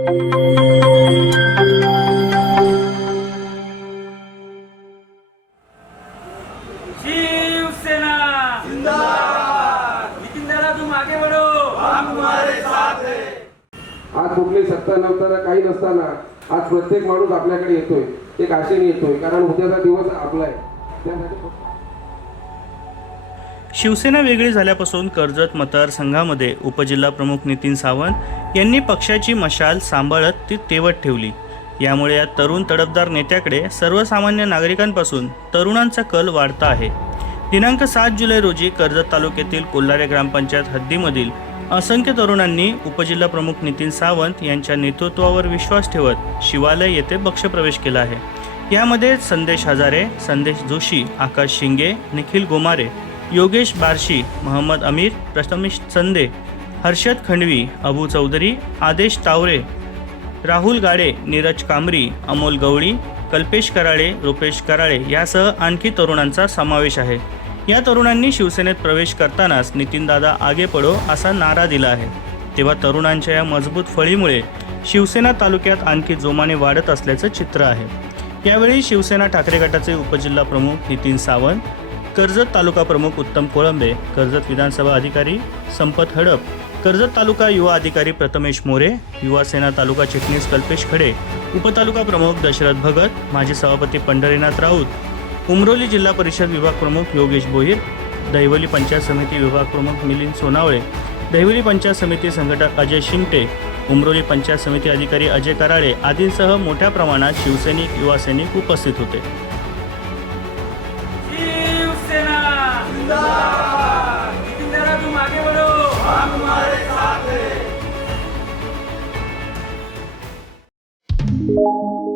शिवसेना! नितीन दादा तुम आगे बढ़ो आज कुठली सत्ता नव्हताना काही नसताना आज प्रत्येक माणूस आपल्याकडे येतोय. एक आशेने येतोय कारण उद्याचा दिवस आपला आहे. त्यासाठी शिवसेना वेगळी झाल्यापासून कर्जत मतदारसंघामध्ये उपजिल्हा प्रमुख नितीन सावंत यांनी पक्षाची मशाल सांभाळत ती तेवत ठेवली. यामुळे या तरुण तडफदार नेत्याकडे सर्वसामान्य नागरिकांपासून तरुणांचा कल वाढता आहे. दिनांक सात जुलै रोजी कर्जत तालुक्यातील कोल्हारे ग्रामपंचायत हद्दीमधील असंख्य तरुणांनी उपजिल्हा प्रमुख नितीन सावंत यांच्या नेतृत्वावर विश्वास ठेवत शिवालय येथे पक्षप्रवेश केला आहे. यामध्ये संदेश हजारे संदेश जोशी आकाश शिंगे निखिल गोमारे योगेश बारशी मोहम्मद अमीर प्रथमेश चंदे हर्षद खंडवी अबू चौधरी आदेश तावरे राहुल गाडे नीरज कांबरी अमोल गवळी कल्पेश कराळे रुपेश कराळे यासह आणखी तरुणांचा समावेश आहे. या तरुणांनी शिवसेनेत प्रवेश करतानाच नितीनदादा आगे पडो असा नारा दिला आहे. तेव्हा तरुणांच्या या मजबूत फळीमुळे शिवसेना तालुक्यात आणखी जोमाने वाढत असल्याचं चित्र आहे. यावेळी शिवसेना ठाकरे गटाचे उपजिल्हा प्रमुख नितीन सावंत कर्जत तालुका प्रमुख उत्तम कोळंबे कर्जत विधानसभा अधिकारी संपत हडप कर्जत तालुका युवा अधिकारी प्रथमेश मोरे युवा सेना तालुका चिटणीस कल्पेश खडे उपतालुका प्रमुख दशरथ भगत माजी सभापती पंढरीनाथ राऊत उमरोली जिल्हा परिषद विभाग प्रमुख योगेश बोहीर दहिवली पंचायत समिती विभाग प्रमुख मिलिंद सोनावळे दहिवली पंचायत समिती संघटक अजय शिमटे उमरोली पंचायत समिती अधिकारी अजय कराळे आदींसह मोठ्या प्रमाणात शिवसैनिक युवा सैनिक उपस्थित होते. you.